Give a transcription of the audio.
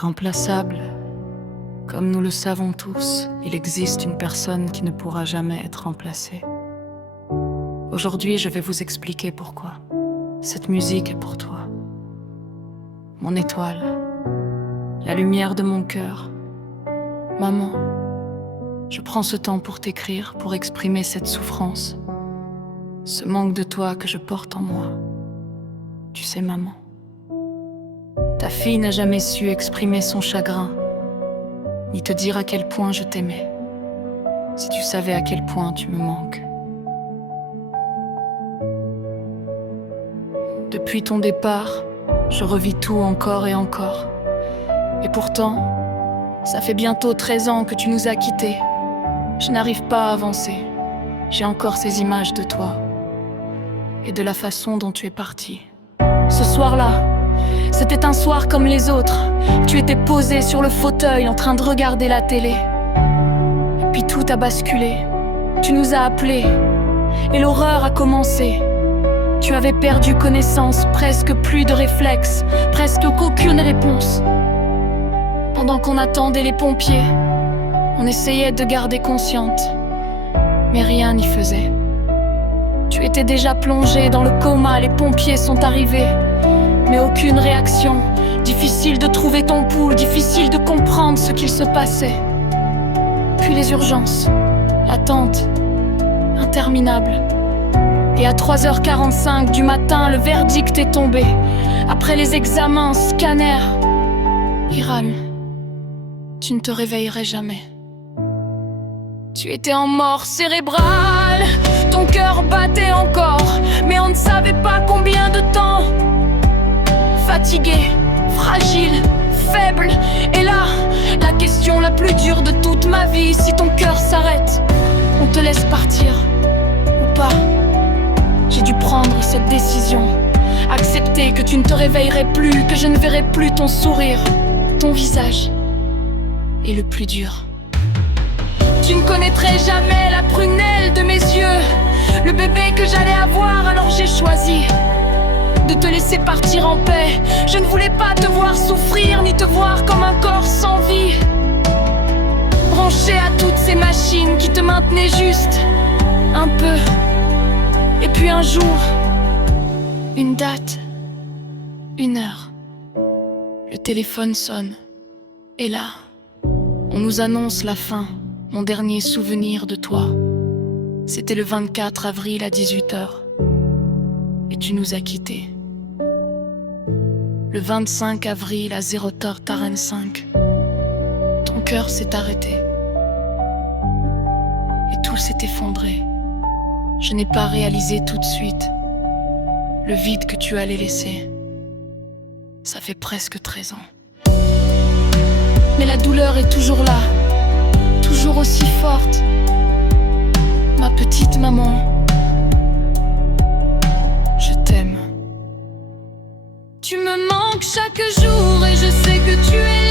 Irremplaçable, comme nous le savons tous, il existe une personne qui ne pourra jamais être remplacée. Aujourd'hui, je vais vous expliquer pourquoi. Cette musique est pour toi. Mon étoile, la lumière de mon cœur. Maman, je prends ce temps pour t'écrire, pour exprimer cette souffrance, ce manque de toi que je porte en moi. Tu sais, maman, ta fille n'a jamais su exprimer son chagrin, ni te dire à quel point je t'aimais. Si tu savais à quel point tu me manques. Depuis ton départ, je revis tout encore et encore. Et pourtant, ça fait bientôt 13 ans que tu nous as quittés. Je n'arrive pas à avancer. J'ai encore ces images de toi et de la façon dont tu es parti. Ce soir-là, c'était un soir comme les autres. Tu étais posé sur le fauteuil en train de regarder la télé. Et puis tout a basculé. Tu nous as appelés et l'horreur a commencé. Tu avais perdu connaissance, presque plus de réflexes, presque aucune réponse. Pendant qu'on attendait les pompiers, on essayait de garder consciente, mais rien n'y faisait. Tu étais déjà plongé dans le coma, les pompiers sont arrivés, mais aucune réaction. Difficile de trouver ton pouls, difficile de comprendre ce qu'il se passait. Puis les urgences, l'attente, interminable. Et à 3h45 du matin, le verdict est tombé. Après les examens, scanners, Iran, tu ne te réveillerais jamais. Tu étais en mort cérébrale, ton cœur battait encore, mais on ne savait pas combien de temps. Fatigué, fragile, faible, et là, la question la plus dure de toute ma vie, si ton cœur s'arrête, on te laisse partir ou pas? J'ai dû prendre cette décision, accepter que tu ne te réveillerais plus, que je ne verrais plus ton sourire, ton visage. Et le plus dur, tu ne connaîtrais jamais la prunelle de mes yeux, le bébé que j'allais avoir, alors j'ai choisi de te laisser partir en paix. Je ne voulais pas te voir souffrir, ni te voir comme un corps sans vie, branché à toutes ces machines qui te maintenaient juste un peu. Et puis un jour, une date, une heure, le téléphone sonne. Et là, on nous annonce la fin. Mon dernier souvenir de toi, c'était le 24 avril à 18h. Et tu nous as quittés. Le 25 avril à 0h45, ton cœur s'est arrêté. Et tout s'est effondré. Je n'ai pas réalisé tout de suite le vide que tu allais laisser. Ça fait presque 13 ans. Mais la douleur est toujours là, toujours aussi forte. Ma petite maman, je t'aime. Tu me manques chaque jour et je sais que tu es là.